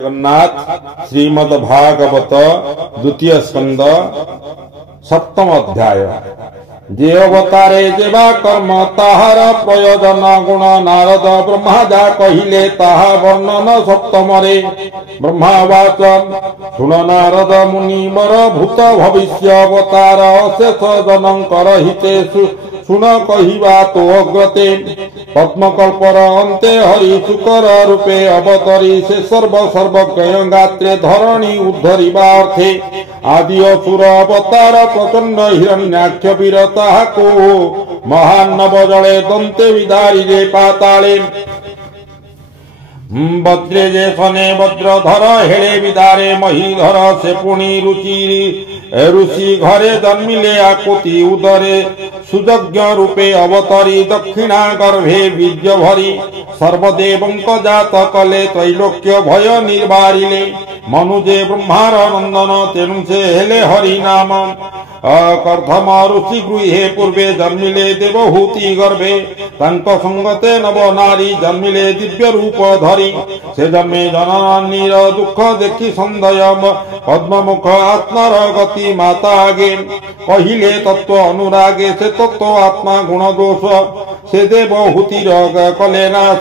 जगन्नाथ श्रीमद भागवत द्वितीय स्कंद सप्तम अध्याय। जे अवतारे जेवा कर्म ताहार प्रयोजन गुण नारद ब्रह्मा जा कहिले ताहा वर्णन सप्तमरे। ब्रह्मा वाचन सुन नारद मुनि वर भूत भविष्य अवतार अशेष जनंकर हिते सुन कहिबा तो अग्रते। पद्मकल्पर अन्ते हरि शुकर रूपे अवतरी से सर्वज्ञ गात्रे धरणी उद्धरिबा अर्थे। आदि असुर अवतार प्रचंड हिरण्याक्ष वीर ताहाको महान नव जले दंते विदारिले पाताले। वज्रे जे सने वज्रधर हेले विदारे महीधर से पुणी ऋषि घरे जन्मिले आकुति उदरे। सुजज्ञ रूपे अवतरी दक्षिणा गर्भे बीज भरी। सर्वदेवंक जात कले त्रैलोक्य भय निर्बारिले। मनुजे ब्रह्मार नंदन तेणु से हेले हरि नाम। कर्धम ऋषि गृहे पूर्वे जन्मिले देवहूति गर्भे। तांक संगते नव नारी जन्मिले दिव्य रूप धरी। से जन्मे जननीर दुख देखी संदय पद्ममुख आत्मार गति माता आगे। कहिले तत्व अनुरागे से तत्व आत्मा गुण दोष। से देवहूतिर कले नाश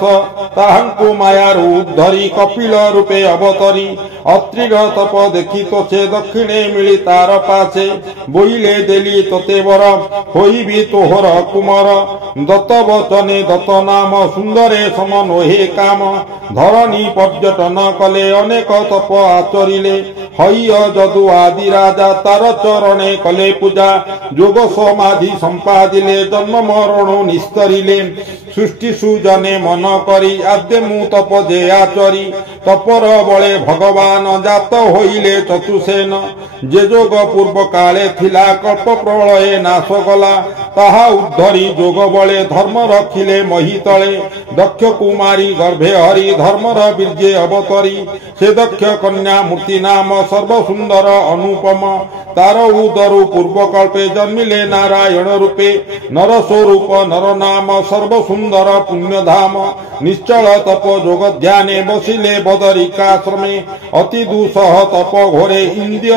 ताहांकु मायार उद्धरी कपिल रूपे अवतरी। अत्रिर तप देखी तो से दक्षिणे मिली तार पासे। बोइले देली तते वर होइबी तोहर कुमार। दत्त वचने दत्त नाम सुंदरे समन हे काम। धरणी पर्यटन कले अनेक तप आचरिले। हय जदु आदि राजा तार चरणे कले पूजा। जोग समाधि संपादिले जन्म मरण निस्तरिले। सृष्टि सुजने मन करी आद्य मु तप जे आचरी। तपर बळे भगवान जात होइले चतुसेन। जे जोग पूर्व काले थिला कल्प प्रलये नाश गला। ताहा उद्धरी जोग बळे धर्म रखिले मही तळे। दक्ष कुमारी गर्भे हरि धर्मर बीर्जे अवतरी। से दक्ष कन्या मूर्ति नाम सर्व सुंदर अनुपम। तार उदरु पूर्व कल्पे जन्मिले नारायण रूपे। नर स्वरूप नर नाम सर्व सुंदर पुण्यधाम। निश्चल तप जोग ध्याने बसिले बदरिकाश्रमे। अति दुसह तप घोरे इंद्रिय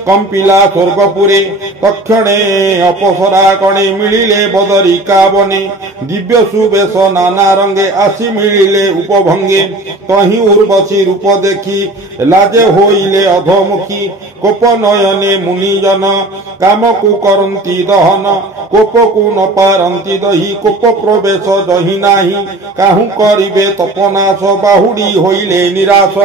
कंपिला स्वर्गपुरे। तक्षणे अपसरा कणे मिलिले बदरिका बने। दिव्य सुवेश नाना रंगे आसी मिलिले उपभंगे। तही उर्वशी रूप देखी लाजे होइले अधोमुखी। कोप नयने मुनिजन काम को करंती दहन। कोप को न पारंती दही कोप प्रवेश दही नाही। काहू करिबे तपनाश बाहुडी होइले निराश।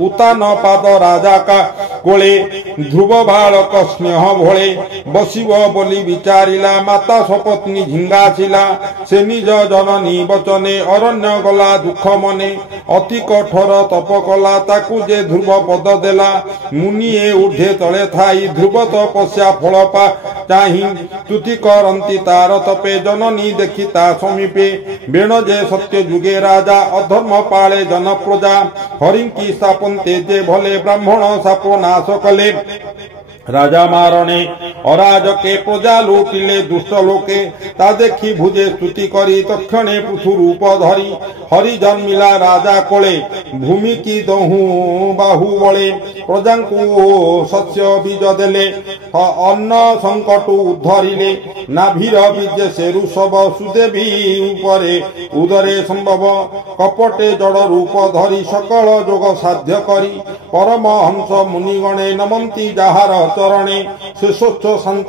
उतान पाद राजा का कोले ध्रुव बालक स्नेह भोले। बसिव बोली विचारिला माता सपत्नी झिंगासिला। से निज जननी वचने अरण्य गला दुख मने। अति कठोर तप कला ताकू जे ध्रुव पद देला। मुनिए ऊर्ध्वे तले थाई ध्रुव तपस्या फल पा चाही। स्तुति करंती तार तपे जननी देखी ता समीपे। बेण जे सत्य जुगे राजा अधर्म पाले जन प्रजा। हरिंकी स्थापन्ते जे भले ब्राह्मण साप नाश कले। राजा मारणे अराजके प्रजा लूटिले दुष्ट लोके। ता देखी भुजे स्तुति करी तक्षणे पृथु रूप धरी। हरि जन्मिला राजा कोले भूमि की दहु बाहु बळे। प्रजा को शस्य बीज देले अन्न संकट उद्धरिले। नाभीर बीज से ऋषभ सुदेवी उपरे उदरे संभव। कपटे जड़ रूप धरी सकल जोग साध्य करी। परमहंस मुनिगणे नमंती जाहार चरणे। शेषोच्च संत